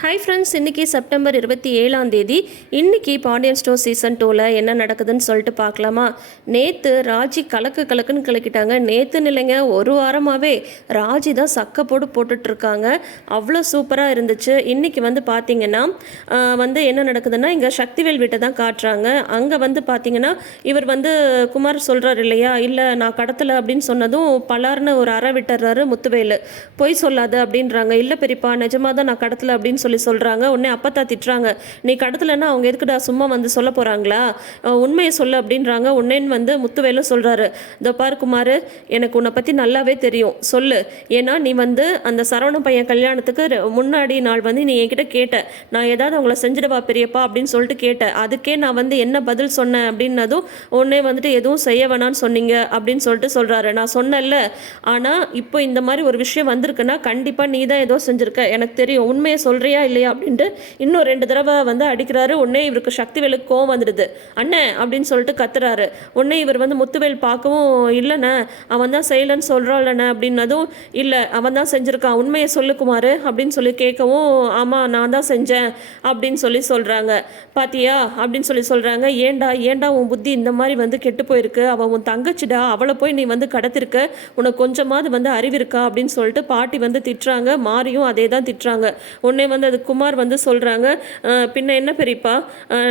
Hi friends, இன்றைக்கி September 27 இன்றைக்கி Pandian store season 2ல் என்ன நடக்குதுன்னு சொல்லிட்டு பார்க்கலாமா. நேற்று ராஜி கலக்குன்னு கலக்கிட்டாங்க. நேற்றுன்னு இல்லைங்க, ஒரு வாரமாகவே ராஜி தான் சக்கப்போடு போட்டுட்ருக்காங்க. அவ்வளோ சூப்பராக இருந்துச்சு. இன்றைக்கி பார்த்திங்கன்னா என்ன நடக்குதுன்னா, இங்கே சக்திவேல் வீட்டை தான் காட்டுறாங்க. அங்கே பார்த்திங்கன்னா இவர் குமார் சொல்கிறார் இல்லையா, இல்லை நான் கடத்தலை அப்படின்னு சொன்னதும் பலார்னு ஒரு அறை விட்டுறாரு முத்துவேலு. பொய் சொல்லாத அப்படின்றாங்க. இல்லை பெரியப்பா, நிஜமாக தான் நான் கடத்தலை அப்படின்னு சொல்கிறாங்க. உடனே அப்பத்தா திட்டுறாங்க, நீ கடத்தலைன்னா அவங்க எதுக்குடா சும்மா சொல்ல போகிறாங்களா, உண்மையை சொல்லு அப்படின்றாங்க. உன்னேன்னு முத்துவேலும் சொல்கிறாரு, இதோ பாரு குமார், எனக்கு உன்னை பற்றி நல்லாவே தெரியும், சொல்லு. ஏன்னா நீ அந்த சரவண பையன் கல்யாணத்துக்கு முன்னாடி நாள் நீ என்கிட்ட கேட்ட, நான் ஏதாவது அவங்கள செஞ்சிடவா பெரியப்பா அப்படின்னு சொல்லிட்டு கேட்டேன். அதுக்கே நான் என்ன பதில் சொன்னேன் அப்படின்னதும் உடனே எதுவும் செய்ய வேணான்னு சொன்னீங்க அப்படின்னு சொல்லிட்டு சொல்கிறாரு. நான் சொன்னேன்ல, ஆனால் இப்போ இந்த மாதிரி ஒரு விஷயம் வந்திருக்குன்னா கண்டிப்பாக நீ தான் ஏதோ செஞ்சுருக்க, எனக்கு தெரியும், உண்மையை சொல்கிறியா இல்லையா அப்படின்ட்டு இன்னும் 2 தடவை அடிக்கிறாரு. உடனே இவருக்கு சக்திவேலுக்கு கோவம் வந்துடுது. அண்ணன் அப்படின்னு சொல்லிட்டு கத்துறாரு. உடனே இவர் முத்துவேல் பார்க்கவும், இல்லைண்ணே அவன் தான் செய்யலன்னு சொல்கிறாள்ண்ணே அப்படின்னதும், இல்லை அவன் தான் செஞ்சுருக்கான், உண்மையை சொல்லுக்குமாரு அப்படின்னு சொல்லி கேட்கவும், ஆமாம் நான் தான் செஞ்சேன் அப்படின்னு சொல்கிறாங்க. பாத்தியா அப்படின்னு சொல்கிறாங்க. ஏண்டா உன் புத்தி இந்த மாதிரி கெட்டு போயிருக்கு, அவன் உன் தங்கச்சிடா, அவளை போய் நீ கடத்திருக்க, உனக்கு கொஞ்சமாவது அறிவு இருக்கா அப்படின்னு சொல்லிட்டு பாட்டி திட்டுறாங்க. மாரியும் அதே தான் திட்டுறாங்க. உடனே அது குமார் சொல்கிறாங்க, பின்ன என்ன பெரியப்பா,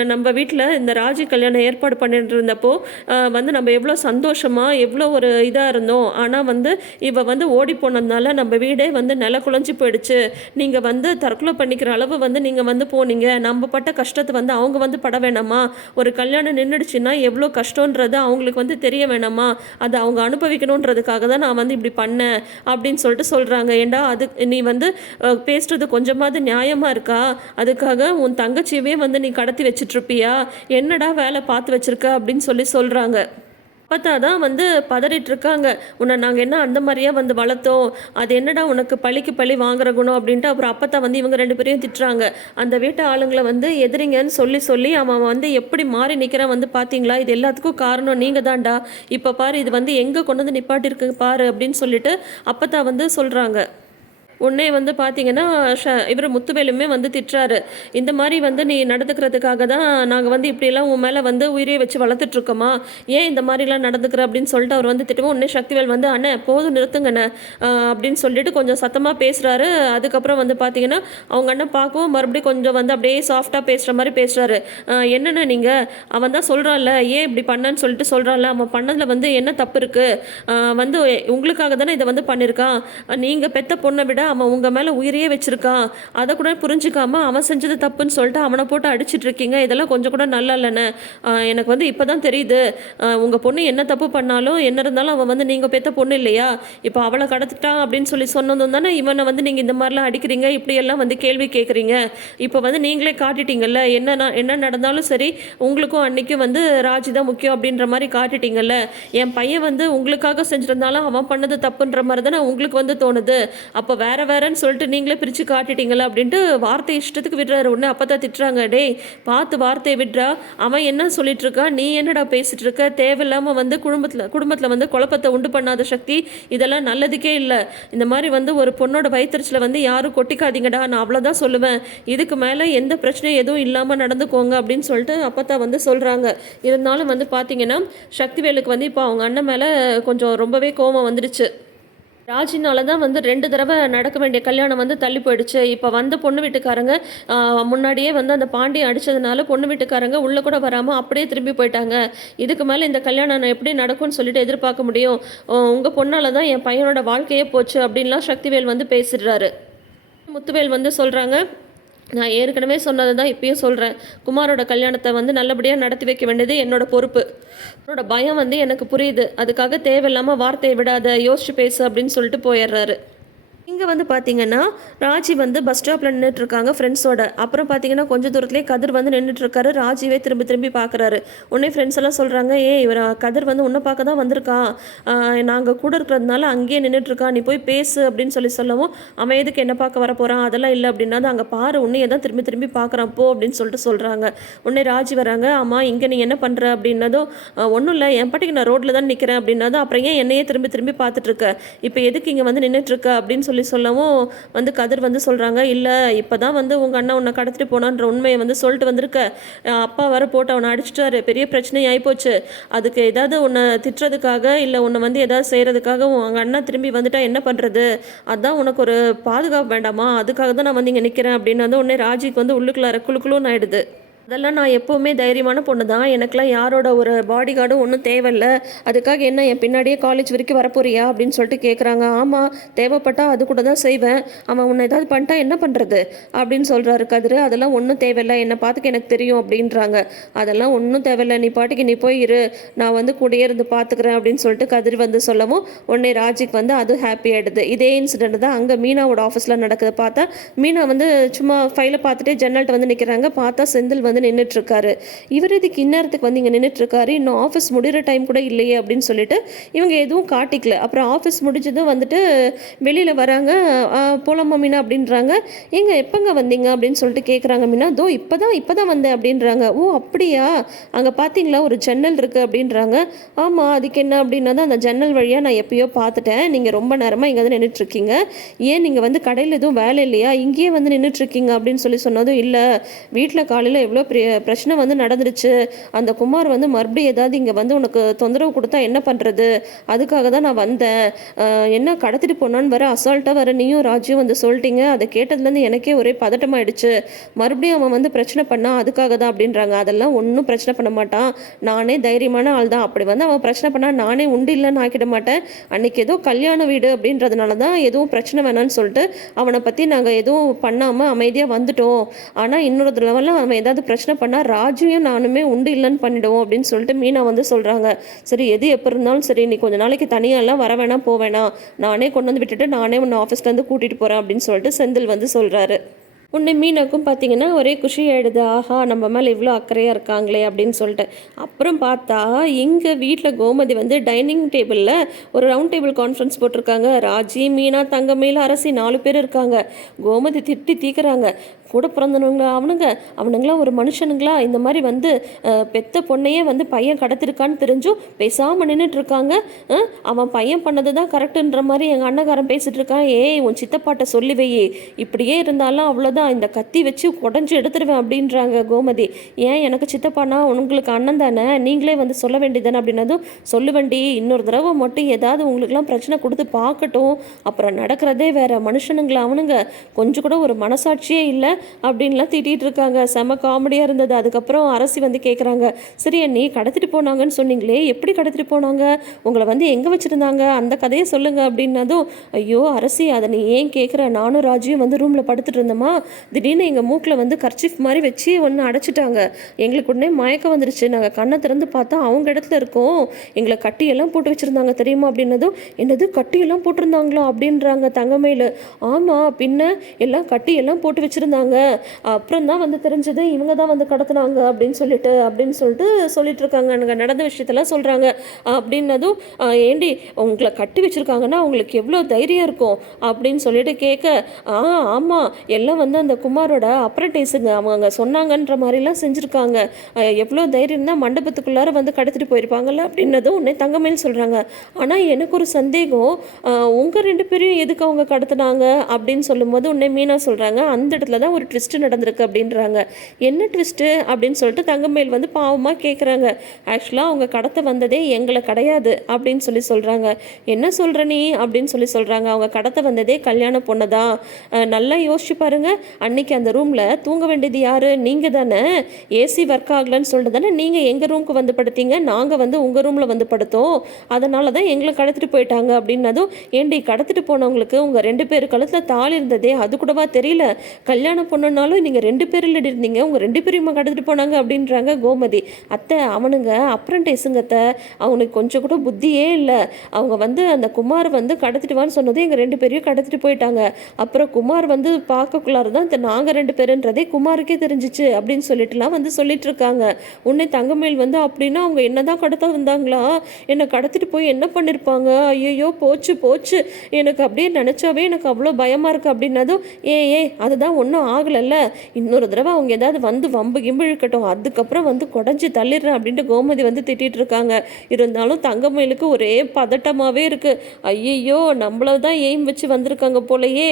நம்ம வீட்டில் இந்த ராஜி கல்யாணம் ஏற்பாடு பண்ணிட்டு இருந்தப்போ நம்ம எவ்வளோ சந்தோஷமாக எவ்வளோ ஒரு இதாக இருந்தோம். ஆனால் இவ ஓடி போனதுனால நம்ம வீடே நில குழஞ்சி போயிடுச்சு. நீங்கள் தற்கொலை பண்ணிக்கிற அளவு நீங்கள் போனீங்க. நம்ம பட்ட கஷ்டத்தை அவங்க பட வேணாமா, ஒரு கல்யாணம் நின்றுடுச்சுன்னா எவ்வளோ கஷ்டன்றது அவங்களுக்கு தெரிய வேணாமா, அதை அவங்க அனுபவிக்கணுன்றதுக்காக தான் நான் இப்படி பண்ணேன் அப்படின்னு சொல்லிட்டு சொல்கிறாங்க. ஏண்டா அது நீ பேசுறது கொஞ்சமாவது நியாயமாக இருக்கா, அதுக்காக உன் தங்கச்சியவே நீ கடத்தி வச்சிட்ருப்பியா, என்னடா வேலை பார்த்து வச்சிருக்க அப்படின்னு சொல்கிறாங்க. அப்பத்தா தான் பதறிட்டு இருக்காங்க. உன்னை நாங்கள் என்ன அந்த மாதிரியா வளர்த்தோம், அது என்னடா உனக்கு பழிக்கு பழி வாங்குற குணம் அப்படின்ட்டு அப்புறம் அப்பத்தா இவங்க 2 பேரையும் திட்டுறாங்க. அந்த வீட்டு ஆளுங்களை எதிரிங்கன்னு சொல்லி அவன் எப்படி மாறி நிற்கிறான் பார்த்தீங்களா, இது எல்லாத்துக்கும் காரணம் நீங்கள் தான்டா, இப்போ பாரு இது எங்கே கொண்டு நிப்பாட்டிருக்கு பாரு அப்படின்னு சொல்லிட்டு அப்பத்தா சொல்கிறாங்க. உடனே பார்த்தீங்கன்னா இவர் முத்துவேலுமே திட்டுறாரு. இந்த மாதிரி நீ நடந்துக்கிறதுக்காக தான் நாங்கள் இப்படியெல்லாம் உன் மேலே உயிரை வச்சு வளர்த்துட்ருக்கோமா, ஏன் இந்த மாதிரிலாம் நடந்துக்கிற அப்படின்னு சொல்லிட்டு அவர் திட்டுவோம். உடனே சக்திவேல் அண்ணே போதும் நிறுத்துங்கண்ணே அப்படின்னு சொல்லிட்டு கொஞ்சம் சத்தமாக பேசுகிறாரு. அதுக்கப்புறம் பார்த்தீங்கன்னா அவங்க அண்ணன் பார்க்கவும் மறுபடியும் கொஞ்சம் அப்படியே சாஃப்டாக பேசுகிற மாதிரி பேசுகிறாரு. என்னென்ன நீங்கள், அவன் தான் சொல்கிறான்ல ஏன் இப்படி பண்ணன்னு சொல்லிட்டு சொல்கிறான்ல, அவன் பண்ணதில் என்ன தப்பு இருக்குது, உங்களுக்காக தானே இதை பண்ணியிருக்கான், நீங்கள் பெத்த பொண்ணை விட அவன் உங்கள் மேலே உயிரையே வச்சுருக்கான், அதை கூட புரிஞ்சிக்காமல் அவன் செஞ்சது தப்புன்னு சொல்லிட்டு அவனை போட்டு அடிச்சிட்ருக்கீங்க, இதெல்லாம் கொஞ்சம் கூட நல்லா இல்லைண்ணே. எனக்கு இப்போ தான் தெரியுது, உங்கள் பொண்ணு என்ன தப்பு பண்ணாலும் என்ன இருந்தாலும் அவன் நீங்கள் பெற்ற பொண்ணு இல்லையா, இப்போ அவளை கடத்திட்டான் அப்படின்னு சொன்னதும் தானே இவனை நீங்கள் இந்த மாதிரிலாம் அடிக்கிறீங்க, இப்படியெல்லாம் கேள்வி கேட்குறீங்க. இப்போ நீங்களே காட்டிட்டீங்கல்ல, என்ன நடந்தாலும் சரி உங்களுக்கும் அன்றைக்கும் ராஜி தான் முக்கியம் அப்படின்ற மாதிரி காட்டிட்டீங்கல்ல, என் பையன் உங்களுக்காக செஞ்சுருந்தாலும் அவன் பண்ணது தப்புன்ற மாதிரி தானே உங்களுக்கு தோணுது, அப்போ வேறன்னு சொல்லிட்டு நீங்களே பிரித்து காட்டிட்டீங்களா அப்படின்ட்டு வார்த்தை இஷ்டத்துக்கு விடுறாரு. உடனே அப்போ தான் திட்டுறாங்க, டேய் பார்த்து வார்த்தையை விடுறா, அவன் என்ன சொல்லிட்டு இருக்கா, நீ என்னடா பேசிட்டு இருக்க, தேவையில்லாமல் குடும்பத்தில் குழப்பத்தை உண்டு பண்ணாத சக்தி, இதெல்லாம் நல்லதுக்கே இல்லை, இந்த மாதிரி ஒரு பொண்ணோட வயிற்றுச்சில் யாரும் கொட்டிக்காதீங்கடா, நான் அவ்வளோதான் சொல்லுவேன், இதுக்கு மேலே எந்த பிரச்சனையும் எதுவும் இல்லாமல் நடந்துக்கோங்க அப்படின்னு சொல்லிட்டு அப்போ சொல்கிறாங்க. இருந்தாலும் பார்த்தீங்கன்னா சக்திவேலுக்கு இப்போ அவங்க அண்ணன் மேலே கொஞ்சம் ரொம்பவே கோபம் வந்துடுச்சு. ராஜினால தான் 2 தடவை நடக்க வேண்டிய கல்யாணம் தள்ளி போயிடுச்சு. இப்போ பொண்ணு வீட்டுக்காரங்க முன்னாடியே அந்த பாண்டியை அடித்ததுனால பொண்ணு வீட்டுக்காரங்க உள்ளே கூட வராமல் அப்படியே திரும்பி போயிட்டாங்க. இதுக்கு மேலே இந்த கல்யாணம் எப்படி நடக்கும்னு சொல்லிட்டு எதிர்பார்க்க முடியும், உங்கள் பொண்ணால் தான் என் பையனோட வாழ்க்கையே போச்சு அப்படின்லாம் சக்திவேல் பேசிடுறாரு. முத்துவேல் சொல்கிறாங்க, நான் ஏற்கனவே சொன்னதை தான் இப்பயும் சொல்கிறேன், குமாரோட கல்யாணத்தை நல்லபடியாக நடத்தி வைக்க வேண்டியது என்னோட பொறுப்பு, என்னோட பயம் எனக்கு புரியுது, அதுக்காக தேவையில்லாமல் வார்த்தையை விடாத, யோசிச்சு பேசு அப்படின்னு சொல்லிட்டு போயிடுறாரு. இங்கே பார்த்தீங்கன்னா ராஜி பஸ் ஸ்டாப்பில் நின்றுட்டுருக்காங்க ஃப்ரெண்ட்ஸோட. அப்புறம் பார்த்தீங்கன்னா கொஞ்சம் தூரத்துலேயே கதிர் நின்றுட்டுருக்காரு. ராஜிவே திரும்பி பார்க்குறாரு. உடனே ஃப்ரெண்ட்ஸ் எல்லாம் சொல்கிறாங்க, இவர் கதிர் உன்னை பார்க்க தான் வந்திருக்கான், நாங்கள் கூட இருக்கிறதுனால அங்கேயே நின்றுட்டுருக்கான், நீ போய் பேசு அப்படின்னு சொல்லவும், அவன் எதுக்கு என்ன பார்க்க வர போகிறான், அதெல்லாம் இல்லை அப்படின்னா அங்கே பாரு உன்னையே தான் திரும்பி பார்க்குறான் போ அப்படின்னு சொல்லிட்டு சொல்கிறாங்க. உடனே ராஜி வராங்க, ஆமாம் இங்கே நீ என்ன பண்ணுற அப்படின்னதும், ஒன்றும் இல்லை என் பாட்டுக்கு நான் ரோட்டில் தான் நிற்கிறேன் அப்படின்னதும், அப்புறம் ஏன் என்னையே திரும்பி பார்த்துட்ருக்க, இப்போ எதுக்கு இங்கே நின்றுட்டுருக்க அப்படின்னு சொல்லி சொல்லவும் வந்து கதிர் வந்து சொல்கிறாங்க, இல்லை இப்போ தான் வந்து உங்கள் அண்ணன் உன்னை கடத்திட்டு போனான்ற உண்மையை வந்து சொல்லிட்டு வந்திருக்க. அப்பா வர போட்டு அவனை அடிச்சிட்டாரு, பெரிய பிரச்சனை ஆகிப்போச்சு. அதுக்கு ஏதாவது உன்னை திட்டுறதுக்காக இல்லை உன்னை வந்து எதாவது செய்கிறதுக்காக உங்கள் அண்ணன் திரும்பி வந்துட்டா என்ன பண்ணுறது? அதான் உனக்கு ஒரு பாதுகாப்பு வேண்டாமா, அதுக்காக தான் நான் வந்து இங்கே நிற்கிறேன் அப்படின்னு வந்து உடனே ராஜிக்கு வந்து உள்ளுக்குள்ளார குழுக்குழுன்னு ஆயிடுது. அதெல்லாம் நான் எப்போவுமே தைரியமான பொண்ணு தான், எனக்கெலாம் யாரோட ஒரு பாடி கார்டும் ஒன்றும் தேவையில்ல, அதுக்காக என்ன என் பின்னாடியே காலேஜ் வரைக்கும் வரப்போறியா அப்படின்னு சொல்லிட்டு கேட்குறாங்க. ஆமாம், தேவைப்பட்டால் அது கூட தான் செய்வேன், அவன் உன்னை ஏதாவது பண்ணிட்டா என்ன பண்ணுறது அப்படின்னு சொல்கிறாரு கதிர். அதெல்லாம் ஒன்றும் தேவையில்லை, என்னை பார்த்துக்க எனக்கு தெரியும் அப்படின்றாங்க. அதெல்லாம் ஒன்றும் தேவையில்லை, நீ பாட்டுக்கு நீ போய் இரு, நான் வந்து கூடயே இருந்து பார்த்துக்கிறேன் அப்படின்னு சொல்லிட்டு கதிர் வந்து சொல்லவும் உடனே ராஜிக்கு வந்து அது ஹாப்பி ஆகிடுது. இதே இன்சிடென்ட் தான் அங்கே மீனாவோட ஆஃபீஸில் நடக்குது. பார்த்தா மீனா வந்து சும்மா ஃபைலை பார்த்துட்டே ஜன்னல்கிட்ட வந்து நிற்கிறாங்க. பார்த்தா செந்தில் வந்து நின்றுட்டுருக்காரு. இவர் இதுக்கு இந்நேரத்துக்கு வந்து இங்கே நின்றுட்டுருக்காரு, இன்னும் ஆஃபீஸ் முடிகிற டைம் கூட இல்லையே அப்படின்னு சொல்லிட்டு இவங்க எதுவும் காட்டிக்கல. அப்புறம் ஆஃபீஸ் முடிஞ்சதும் வந்துட்டு வெளியில் வராங்க. போலாமா மீனா அப்படின்றாங்க. ஏங்க எப்போங்க வந்தீங்க அப்படின்னு சொல்லிட்டு கேட்குறாங்க மீனா. தோ இப்போ தான் வந்தேன் அப்படின்றாங்க. ஓ அப்படியா, அங்கே பார்த்தீங்களா ஒரு ஜன்னல் இருக்குது அப்படின்றாங்க. ஆமாம், அதுக்கு என்ன அப்படின்னா தான் அந்த ஜன்னல் வழியாக நான் எப்பயோ பார்த்துட்டேன், நீங்கள் ரொம்ப நேரமாக இங்கே வந்து நின்றுட்டுருக்கீங்க, ஏன் நீங்கள் வந்து கடையில் எதுவும் வேலை இல்லையா, இங்கேயே வந்து நின்றுட்டுருக்கீங்க அப்படின்னு சொல்லி சொன்னதும், இல்லை வீட்டில் காலையில் எவ்வளோ பிரச்சனை வந்து நடந்துருச்சு, அந்த குமார் வந்து மறுபடியும் ஏதாவது இங்கே வந்து உனக்கு தொந்தரவு கொடுத்தா என்ன பண்ணுறது, அதுக்காக தான் நான் வந்தேன், என்ன கடத்திட்டு போனான்னு வர அசால்ட்டாக வர நீயும் ராஜியும் வந்து சொல்லிட்டீங்க, அதை கேட்டதுலேருந்து எனக்கே ஒரே பதட்டமாயிடுச்சு, மறுபடியும் அவன் வந்து பிரச்சனை பண்ணா அதுக்காக தான் அப்படின்றாங்க. அதெல்லாம் ஒன்றும் பிரச்சனை பண்ண மாட்டான், நானே தைரியமான ஆள் தான், அப்படி வந்து அவன் பிரச்சனை பண்ணால் நானே உண்டு இல்லைன்னு ஆக்கிட மாட்டேன், அன்றைக்கி ஏதோ கல்யாண வீடு அப்படின்றதுனால தான் எதுவும் பிரச்சனை வேணான்னு சொல்லிட்டு அவனை பற்றி நாங்கள் எதுவும் பண்ணாமல் அமைதியாக வந்துட்டோம், ஆனால் இன்னொரு தடவைலாம் அவன் ஏதாவது பிரச்சனை பண்ணால் ராஜுவையும் நானுமே உண்டு இல்லைன்னு பண்ணிடுவோம் அப்படின்னு சொல்லிட்டு மீனா வந்து சொல்கிறாங்க. சரி, எது எப்போ இருந்தாலும் சரி, நீ கொஞ்சம் நாளைக்கு தனியாலாம் வர வேணாம் போவேணாம், நானே கொண்டு வந்து விட்டுட்டு நானே உன்னை ஆஃபீஸ்லேருந்து கூட்டிகிட்டு போகிறேன் அப்படின்னு சொல்லிட்டு செந்தில் வந்து சொல்கிறாரு. உன்னை மீனாக்கும் பார்த்தீங்கன்னா ஒரே குஷி ஆகிடுது, ஆஹா நம்ம மேலே இவ்வளோ அக்கறையாக இருக்காங்களே அப்படின்னு சொல்லிட்டு. அப்புறம் பார்த்தா எங்கள் வீட்டில் கோமதி வந்து டைனிங் டேபிளில் ஒரு ரவுண்ட் டேபிள் கான்ஃபரன்ஸ் போட்டிருக்காங்க. ராஜி, மீனா, தங்கமேல, அரசி 4 பேர் இருக்காங்க. கோமதி திட்டி தீக்குறாங்க, கூட பிறந்தவங்களா அவனுங்களாம் ஒரு மனுஷனுங்களா, இந்த மாதிரி வந்து பெத்த பொண்ணையே வந்து பையன் கடத்திருக்கான்னு தெரிஞ்சும் பேசாமல் நின்றுட்டு இருக்காங்க, அவன் பையன் பண்ணது தான் கரெக்டுன்ற மாதிரி எங்கள் அண்ணகாரன் பேசிகிட்டு இருக்கான், ஏய் உன் சித்தப்பாட்ட சொல்லி வையே, இப்படியே இருந்தாலும் அவ்வளோதான், இந்த கத்தி வச்சு உடஞ்சி எடுத்துருவேன் அப்படின்றாங்க கோமதி. ஏன் எனக்கு சித்தப்பானா உங்களுக்கு அண்ணன் தானே, நீங்களே வந்து சொல்ல வேண்டியதானே அப்படின்னதும், சொல்லுவேண்டி, இன்னொரு தடவை மட்டும் ஏதாவது உங்களுக்குலாம் பிரச்சனை கொடுத்து பார்க்கட்டும், அப்புறம் நடக்கிறதே வேற, மனுஷனுங்களா அவனுங்க, கொஞ்சம் கூட ஒரு மனசாட்சியே இல்லை அப்படின்லாம் திட்டிகிட்டு இருக்காங்க. செம காமெடியாக இருந்தது. அதுக்கப்புறம் அரசி வந்து கேட்குறாங்க, சரி நீ கடத்திட்டு போனாங்கன்னு சொன்னீங்களே, எப்படி கடத்திட்டு போனாங்க, உங்களை வந்து எங்கே வச்சுருந்தாங்க, அந்த கதையை சொல்லுங்க அப்படின்னதும், ஐயோ அரசி அதை நீ ஏன் கேட்குற, நானும் ராஜியும் வந்து ரூமில் படுத்துட்டு இருந்தோமா, திடீர்னு எங்கள் மூக்கில் வந்து கர்ச்சிஃப் மாதிரி வச்சு ஒன்று அடைச்சிட்டாங்க, எங்களுக்கு உடனே மயக்கம் வந்துருச்சு, நாங்கள் கண்ணை திறந்து பார்த்தா அவங்க இடத்துல இருக்கோம், எங்களை கட்டியெல்லாம் போட்டு வச்சுருந்தாங்க தெரியுமா அப்படின்னதும், என்னது கட்டியெல்லாம் போட்டிருந்தாங்களா அப்படின்றாங்க தங்கமேலு. ஆமாம், பின்ன எல்லாம் கட்டியெல்லாம் போட்டு வச்சுருந்தாங்க, அப்புறம் தான் வந்து தெரிஞ்சது இவங்க தான் வந்து கடத்தினாங்க அப்படின்னு சொல்லிட்டு இருக்காங்க, எனக்கு நடந்த விஷயத்தெல்லாம் சொல்கிறாங்க அப்படின்னதும், ஏண்டி உங்களை கட்டி வச்சுருக்காங்கன்னா உங்களுக்கு எவ்வளோ தைரியம் இருக்கும் அப்படின்னு சொல்லிட்டு கேட்க, ஆமாம் எல்லாம் வந்து அந்த குமாரோட அப்ரண்டைஸுங்க, அவங்க சொன்னாங்கன்ற மாதிரிலாம் செஞ்சுருக்காங்க, எவ்வளோ தைரியம் தான் மண்டபத்துக்குள்ளார வந்து கடத்திட்டு போயிருப்பாங்கல்ல அப்படின்னதும் உடனே தங்கமேல் சொல்கிறாங்க. ஆனால் எனக்கு ஒரு சந்தேகம், உங்கள் 2 பேரையும் எதுக்கு அவங்க கடத்தினாங்க அப்படின்னு சொல்லும்போது உடனே மீனா சொல்கிறாங்க, அந்த இடத்துல தான் ஒரு ட்விஸ்ட்டு நடந்திருக்கு அப்படின்றாங்க. என்ன ட்விஸ்ட்டு அப்படின்னு சொல்லிட்டு தங்கமேல் வந்து பாவமாக கேட்குறாங்க. ஆக்சுவலாக அவங்க கடத்த வந்ததே எங்களை கிடையாது அப்படின்னு சொல்கிறாங்க. என்ன சொல்கிற நீ அப்படின்னு சொல்கிறாங்க. அவங்க கடத்த வந்ததே கல்யாண பொண்ணை தான், நல்லா யோசிச்சு பாருங்க, அன்னைக்கு அந்த ரூமில் தூங்க வேண்டியது யார், நீங்கள் தானே, ஏசி ஒர்க் ஆகலன்னு சொல்லிட்டு தானே நீங்கள் எங்கள் ரூமுக்கு வந்து படுத்தீங்க, நாங்கள் வந்து உங்கள் ரூமில் வந்து படுத்தோம், அதனால தான் எங்களை கடத்திட்டு போயிட்டாங்க அப்படின்னதும், ஏண்டி கடத்திட்டு போனவங்களுக்கு உங்கள் 2 பேர் கழுத்தில் தாலி இருந்ததே அது கூடவா தெரியல, கல்யாணம் பொண்ணுனாலும் நீங்கள் 2 பேரில் இருந்தீங்க, உங்கள் 2 பேரையுமா கடத்திட்டு போனாங்க அப்படின்றாங்க கோமதி. அத்தை அவனுங்க அப்ரண்டைஸுங்கத்தை, அவனுக்கு கொஞ்சம் கூட புத்தியே இல்லை, அவங்க வந்து அந்த குமார் வந்து கடத்திட்டு வான்னு சொன்னது எங்கள் 2 பேரையும் கடத்திட்டு போயிட்டாங்க, அப்புறம் குமார் வந்து பார்க்கக்குள்ளார தான் இந்த நாங்கள் 2 பேருன்றதே குமாருக்கே தெரிஞ்சிச்சு அப்படின்னு சொல்லிட்டுலாம் வந்து சொல்லிட்டு இருக்காங்க. உன்னை தங்கமேல் வந்து அப்படின்னா அவங்க என்னதான் கடத்த வந்தாங்களா, என்னை கடத்திட்டு போய் என்ன பண்ணியிருப்பாங்க, ஐயோ போச்சு போச்சு, எனக்கு அப்படியே நினச்சாவே எனக்கு அவ்வளோ பயமாக இருக்குது அப்படின்னதும், அதுதான் ஒன்றும் ஆகலைல்ல, இன்னொரு தடவை அவங்க ஏதாவது வந்து வம்பு கிம்பு இழுக்கட்டும், அதுக்கப்புறம் வந்து குடஞ்சி தள்ளிடுறேன் அப்படின்ட்டு கோமதி வந்து திட்டிகிட்டு இருக்காங்க. இருந்தாலும் தங்கமயிலுக்கு ஒரே பதட்டமாகவே இருக்குது. ஐயையோ நம்மள தான் எய்ம் வச்சு வந்திருக்காங்க போலயே,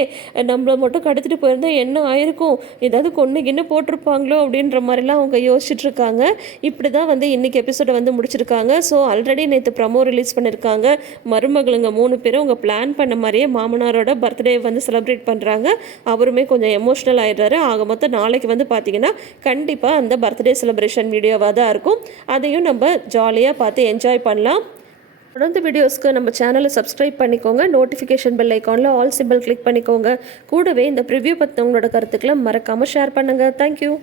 நம்மளை மட்டும் கடத்திட்டு போயிருந்தா என்ன ஆயிருக்கும், ஏதாவது கொன்று கின்னு போட்டிருப்பாங்களோ அப்படின்ற மாதிரிலாம் அவங்க யோசிச்சுட்டு இருக்காங்க. இப்படி தான் வந்து இன்றைக்கி எபிசோடை வந்து முடிச்சிருக்காங்க. ஸோ ஆல்ரெடி நேற்று ப்ரமோ ரிலீஸ் பண்ணியிருக்காங்க. மருமகளுங்க 3 பேரும் அவங்க பிளான் பண்ண மாதிரியே மாமனாரோட பர்த்டே வந்து செலிப்ரேட் பண்ணுறாங்க. அவருமே கொஞ்சம் எமோஷ்னல் ஆகிடுறாரு. ஆக மொத்தம் நாளைக்கு வந்து பார்த்திங்கன்னா கண்டிப்பாக அந்த பர்த்டே செலிப்ரேஷன் வீடியோவாக தான் இருக்கும். அதையும் நம்ம ஜாலியாக பார்த்து என்ஜாய் பண்ணலாம். தொடர்ந்து வீடியோஸ்க்கு நம்ம சேனலை சப்ஸ்கிரைப் பண்ணிக்கோங்க. நோட்டிஃபிகேஷன் பெல் ஐக்கானில் ஆல் சிம்பிள் கிளிக் பண்ணிக்கோங்க. கூடவே இந்த ப்ரிவ்யூ பற்றி உங்களோட கருத்துக்களை மறக்காமல் ஷேர் பண்ணுங்கள். தேங்க்யூ.